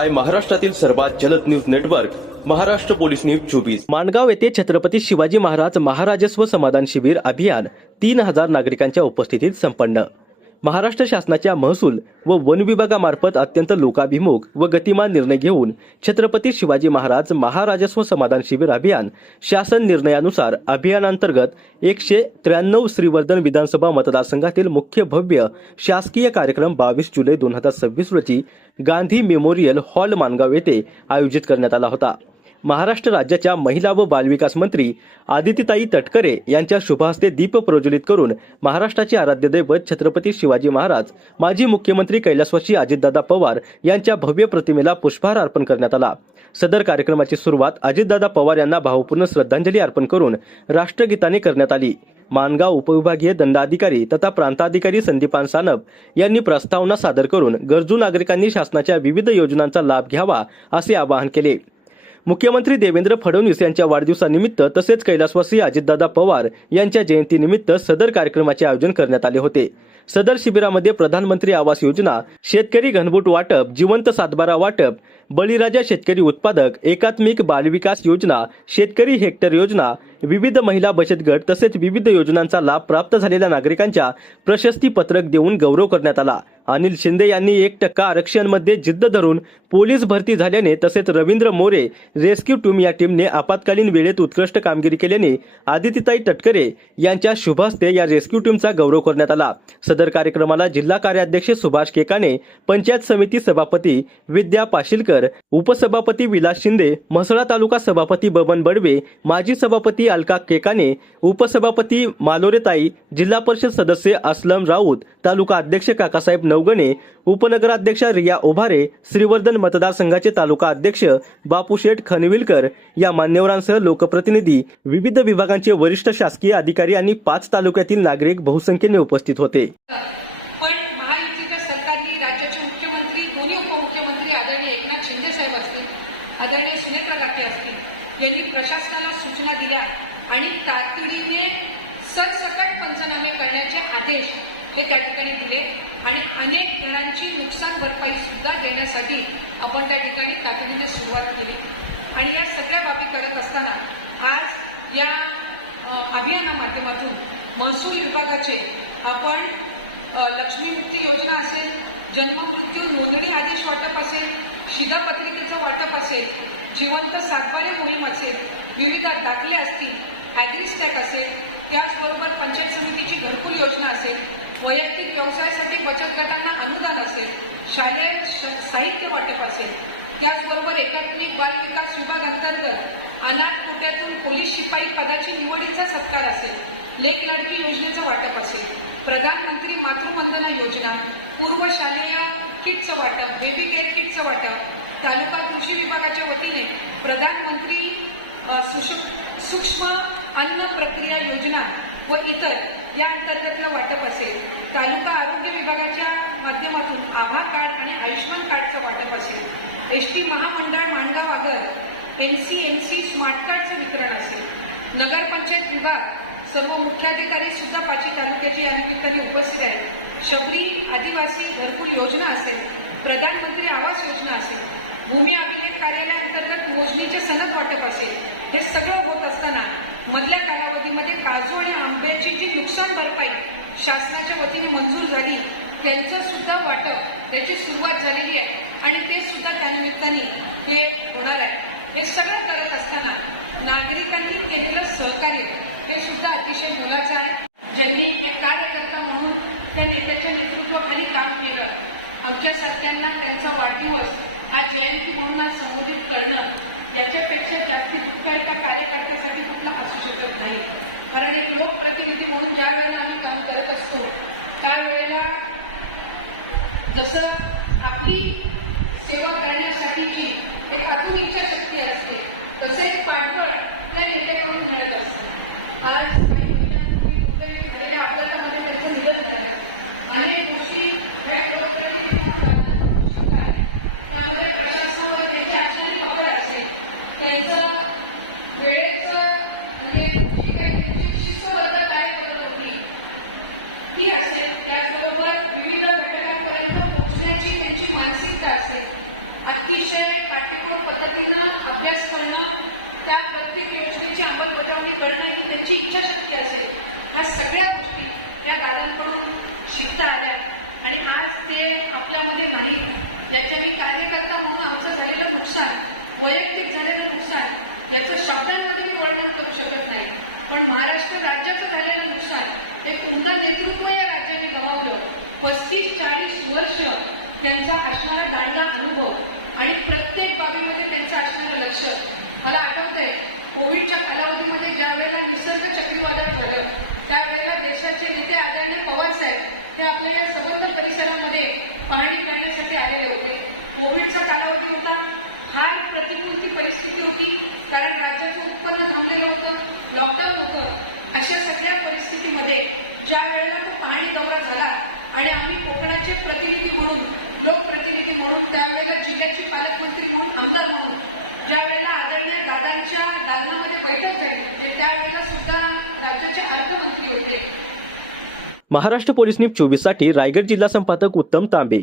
पाहताय महाराष्ट्रातील सर्वात जलद news network Maharashtra police news 24। Mangaon येथे छत्रपती शिवाजी महाराज महाराजस्व समाधान शिबिर अभियान 3000 नागरिकांच्या उपस्थितीत संपन्न। महाराष्ट्र शासनाच्या महसूल व वन विभागामार्फत अत्यंत लोकाभिमुख व गतिमान निर्णय घेऊन छत्रपती शिवाजी महाराज महाराजस्व समाधान शिबिर अभियान शासन निर्णयानुसार अभियानांतर्गत 193 श्रीवर्धन विधानसभा मतदारसंघातील मुख्य भव्य शासकीय कार्यक्रम 22 जुलै 2026 रोजी गांधी मेमोरियल हॉल माणगाव येथे आयोजित करण्यात आला होता। महाराष्ट्र राज्याच्या महिला व बालविकास मंत्री आदितीताई तटकरे यांच्या शुभ हस्ते दीप प्रज्वलित करून महाराष्ट्राचे आराध्य दैवत छत्रपती शिवाजी महाराज, माजी मुख्यमंत्री कैलासवासी अजितदादा पवार यांच्या भव्य प्रतिमेला पुष्पहार अर्पण करण्यात आला। सदर कार्यक्रमाची सुरुवात अजितदादा पवार यांना भावपूर्ण श्रद्धांजली अर्पण करून राष्ट्रगीताने करण्यात आली। माणगाव उपविभागीय दंडाधिकारी तथा प्रांताधिकारी संदीपान सानप यांनी प्रस्तावना सादर करून गरजू नागरिकांनी शासनाच्या विविध योजनांचा लाभ घ्यावा असे आवाहन केले। मुख्यमंत्री देवेंद्र फडणवीस यांच्या वाढदिवसानिमित्त तसेच कैलासवासी अजितदादा पवार यांच्या जयंतीनिमित्त सदर कार्यक्रमाचे आयोजन करण्यात आले होते। सदर शिबिरामध्ये प्रधानमंत्री आवास योजना, शेतकरी घनबूट वाटप, जिवंत सातबारा वाटप, बळीराजा शेतकरी उत्पादक, एकात्मिक बालविकास योजना, शेतकरी हेक्टर योजना, विविध महिला बचत गट तसेच विविध योजनांचा लाभ प्राप्त झालेल्या नागरिकांच्या प्रशस्ती पत्रक देऊन गौरव करण्यात आला। अनिल शिंदे यांनी 1% आरक्षणामध्ये जिद्द धरून पोलीस भरती झाल्याने तसेच रवींद्र मोरे रेस्क्यू टीम या टीमने आपत्कालीन वेळेत उत्कृष्ट कामगिरी केल्याने आदितीताई तटकरे यांच्या शुभ हस्ते या रेस्क्यू टीमचा गौरव करण्यात आला। सदर कार्यक्रमाला जिल्हा कार्याध्यक्ष सुभाष केकाने, पंचायत समिती सभापती विद्या पाशिलकर, उपसभापती विलास शिंदे, म्हसळा तालुका सभापती बबन बडवे, माजी सभापती अलका केकाने, उपसभापती मालोरेताई, जिल्हा परिषद सदस्य असलम राऊत, तालुका अध्यक्ष काकासाहेब नवगणे, उपनगराध्यक्षा रिया ओभारे, श्रीवर्धन मतदारसंघाचे तालुका अध्यक्ष बापूशेठ खनविलकर या मान्यवरांसह लोकप्रतिनिधी, विविध विभागांचे वरिष्ठ शासकीय अधिकारी आणि 5 तालुक्यातील नागरिक बहुसंख्येने उपस्थित होते। पण महायुतीच्या सरकारने राज्याचे मुख्यमंत्री, दोन्ही उपमुख्यमंत्री आदरणीय एकनाथ शिंदे साहेब असतील, आदरणीय सुनेत्रा लाखे असतील, यांनी प्रशासनाला सूचना दिल्या आणि तातडीने सरसकट पंचनामे करण्याचे आदेश हे त्या ठिकाणी दिले आणि अनेक जणांची नुकसान भरपाई सुद्धा देण्यासाठी आपण त्या ठिकाणी तातडीने सुरुवात केली। आणि या सगळ्या बाबी करत असताना आज या अभियाना माध्यमातून महसूल विभागाचे आपण लक्ष्मीमुक्ती योजना असेल, जन्ममृत्यू नोंदणी आदेश वाटप असेल, शिधापत्रिकेचं वाटप असेल, जिवंत सातबारे मोहीम असेल, विविध दाखले असतील, ॲग्रीस्टॅक असेल, त्याचबरोबर पंचायत समितीची घरकुल योजना असेल, वैयक्तिक व्यवसायासाठी बचत गटांना अनुदान असेल, शालेय साहित्य वाटप असेल, त्याचबरोबर एकात्मिक बाल विकास विभाग अंतर्गत अनाथ कोट्यातून पोलीस शिपाई पदाची निवडीचा सत्कार असेल, लेक लाडकी योजनेचं वाटप असेल, प्रधानमंत्री मातृवंदना योजना, पूर्व शालेय किटचं वाटप, बेबी केअर किटचं वाटप, तालुका कृषी विभागाच्या वतीने प्रधानमंत्री सूक्ष्म अन्न प्रक्रिया योजना व इतर या अंतर्गतलं वाटप असेल, तालुका आरोग्य विभागाच्या माध्यमातून आभा कार्ड आणि आयुष्मान कार्डचं वाटप असेल, एसटी महामंडळ माणगाव आगर NC स्मार्ट कार्डचं वितरण असेल, नगरपंचायत विभाग सर्व मुख्याधिकारी सुद्धा 5 तालुक्याचे या निमित्ताने उपस्थित आहेत, शबरी आदिवासी घरकुल योजना असेल, प्रधानमंत्री आवास योजना असेल, भूमी अभिलेख कार्यालयाअंतर्गत मोजणीचे सनद वाटप असेल, हे सगळं होत असताना मधल्या कालावधीमध्ये काजू आणि आंब्याची जी नुकसान भरपाई शासनाच्या वतीने मंजूर झाली त्यांचं सुद्धा वाटप, त्याची सुरुवात झालेली आहे आणि ते सुद्धा त्यानिमित्ताने हे होणार आहे। हे सगळं करत असताना नागरिकांनी केलेलं सहकार्य हे सुद्धा अतिशय मोलाचं आहे। ज्यांनी हे कार्यकर्ता म्हणून त्या नेत्याच्या नेतृत्वाखाली काम केलं, आमच्यासारख्यांना त्यांचा वाढदिवस आज जयंती म्हणून आज संबोधित करणं याच्यापेक्षा जास्ती दुःख एका कार्यकर्त्यासाठी कुठला असू शकत नाही। कारण एक लोकप्रतिनिधी म्हणून ज्या वेळेला आम्ही काम करत असतो त्यावेळेला जसं आपली सेवा करण्यासाठीची एक अजून इच्छाशक्ती असते तसे एक पाठबळ त्या नेत्याकडून मिळत असतं। आज काही महिन्यांपूर्वी झालेल्या अपघातामध्ये त्याचं निधन झालं, अनेक गोष्टी त्या आणि आम्ही कोकणाचे प्रतिनिधी म्हणून लोकप्रतिनिधी म्हणून त्यावेळेला जिल्ह्याचे पालकमंत्री म्हणून आमदार म्हणून ज्या वेळेला आदरणीय दादांच्या दालनामध्ये बैठक झाली त्यावेळेला सुद्धा राज्याचे अर्थमंत्री होते. महाराष्ट्र पोलीस न्यूज 24 साठी रायगड जिल्हा संपादक उत्तम तांबे.